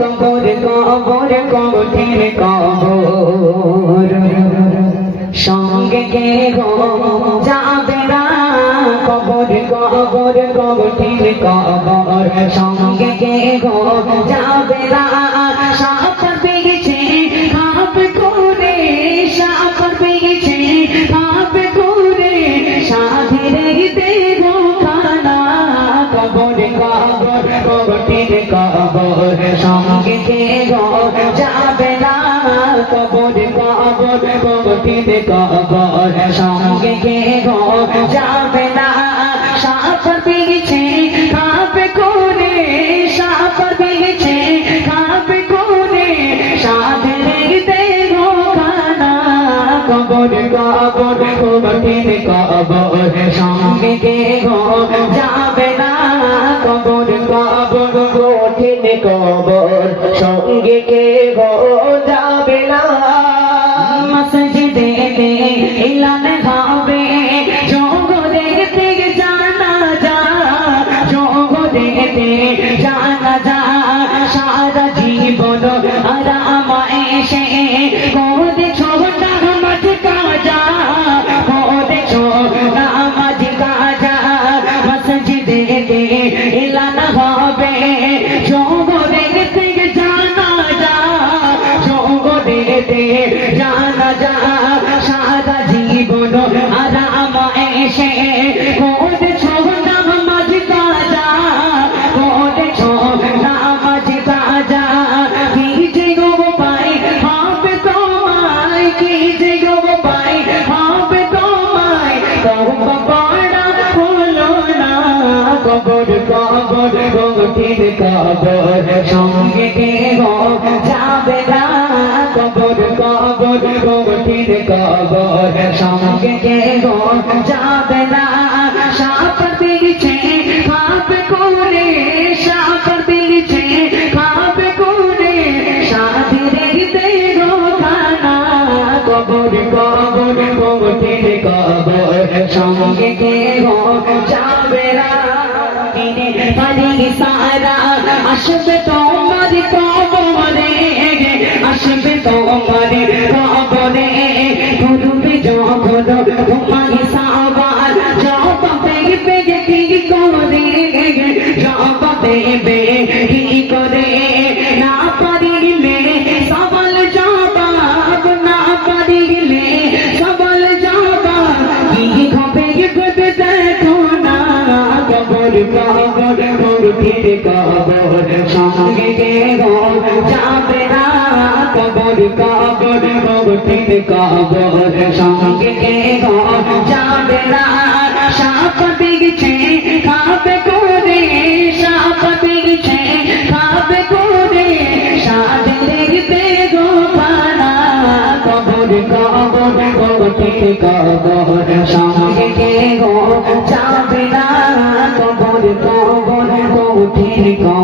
কবর কবর কঠিন কবর সঙ্গে কে গো যাবে না কবর কবর কঠিন কবর সঙ্গে কে গো যাবে না সাপ পেয়েছে সাপ করে সাপ পেয়েছে সাপ করে সাধের দেহ খানা কবর কবর কঠিন কবর সঙ্গে কে গো যাবে না কবর কবর কঠিন কবর সঙ্গে কে গো যাবে না সাপ পেয়েছে সাপ করে সাপ পেয়েছে সাপ করে সাধের দেহ খানা কবর কবর কঠিন কবর সঙ্গে কে গো যাবে না কবর কবর কঠিন কবর সঙ্গে কে গো যাবে না মসজিদে এলান হবে জগতে জানা যা জগতে জানা যা সারা জীবন আরাম এসে কোদে ছোটা নামাজ কাজা কোদে ছোটা নামাজ কাজা মসজিদে এলান হবে জগতে জানা যা জগতে জানা যা সারা জীবন আরাম এসে কোদে ছোটা নামাজ কাজা কোদে ছোটা নামাজ কাজা কি যে গো পাই হবে তোমায় কি যে গো পাই হবে তোমায় তওবা পড়া হলো না কবর কবর কঠিন কবর সঙ্গে কে গো যাবে না কবর কবর কঠিন কবর সঙ্গে কে গো যাবে না সাপ পেয়েছে সাপ করে সাপ পেয়েছে সাপ করে সাধের দেহ খানা কবর কবর কঠিন কবর সঙ্গে কে গো যাবে না সারা আসবে তোমার কবরে আসবে তোমার কবরে ঘুরবে যখন তোমার সাবার জব পেবে কি করে জব পেবে কি করে না পারিলে সবল জবাব না পারিলে সবল জবাব কি হবে দেখো না কবর কবর কঠিন কবর সঙ্গে কে গো যাবে না কবর কবর কঠিন কবর সঙ্গে কে গো যাবে না সাপ পেয়েছে সাপ করে সাপ পেয়েছে সাপ করে সাধের দেহ খানা কবর কবর কঠিন কবর সঙ্গে কে গো যাবে না কবর কবর কঠিন কবর